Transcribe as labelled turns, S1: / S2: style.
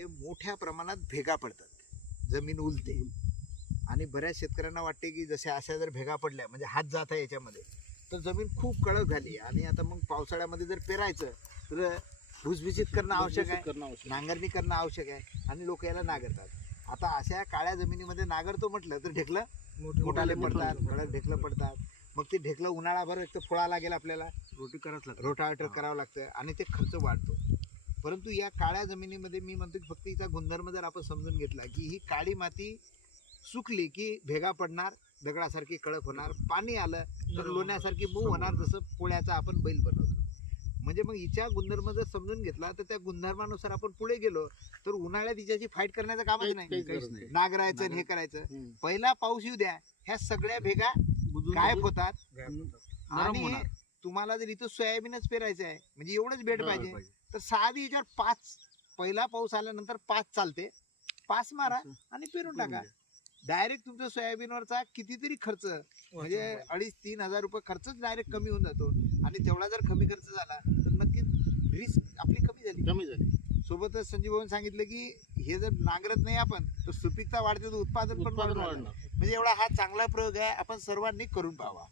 S1: काळ्यामध्ये मोठ्या प्रमाणात भेगा पडतात. जमीन उलते. आणि बऱ्याच शेतकऱ्यांना वाटते की जसे अशा जर भेगा पडल्या म्हणजे हात जात आहे याच्यामध्ये तर जमीन खूप कडक झाली. आणि आता मग पावसाळ्यामध्ये जर पेरायचं तर भुसभुशीत करणं आवश्यक आहे. नांगरणी करणं आवश्यक आहे. आणि लोक याला नांगरतात. आता अशा काळ्या जमिनीमध्ये नांगरतो म्हटलं तर ढेकलं मोठाले पडतात. कडक ढेकलं पडतात. मग ते ढेकलं उन्हाळाभर एक तर फोळा लागेल आपल्याला.
S2: रोटी करावंच लागतं.
S1: रोटावेटर करावं लागतं. आणि ते खर्च वाढतो. परंतु या काळ्या जमिनीमध्ये मी म्हणतो की फक्त हिचा गुणधर्म जर आपण समजून घेतला की ही काळी माती सुकली की भेगा पडणार दगडासारखी कडक होणार पाणी आलं तर लोण्यासारखी मऊ होणार जसं पोळ्याचा आपण बैल बनवतो. म्हणजे मग हिच्या गुणधर्म जर समजून घेतला तर त्या गुणधर्मानुसार आपण पुढे गेलो तर उन्हाळ्यात हिच्याशी फाईट करण्याचं कामच नाही.
S2: काहीच गरज नाही.
S1: नागरायचं आणि हे करायचं. पहिला पाऊस येऊ द्या ह्या सगळ्या भेगा
S2: बुजून-
S1: गायब होतात. आणि. तुम्हाला जर इथं सोयाबीनच पेरायचं आहे म्हणजे एवढंच बेड पाहिजे तर साधी याच्यावर पाच पहिला पाऊस आल्यानंतर पाच चालते. पाच मारा आणि पेरून टाका. डायरेक्ट तुमच्या सोयाबीनवरचा कितीतरी खर्च म्हणजे अडीच तीन हजार रुपये खर्चच डायरेक्ट कमी होऊन जातो. आणि तेवढा जर कमी खर्च झाला तर नक्कीच रिस्क आपली कमी झाली.
S2: कमी झाली.
S1: सोबतच संजीव भाऊन सांगितलं की हे जर नांगरत नाही आपण तर सुपीकता वाढते तर उत्पादन पण
S2: वाढणार.
S1: म्हणजे एवढा हा चांगला प्रयोग आहे आपण सर्वांनी करून पाहावा.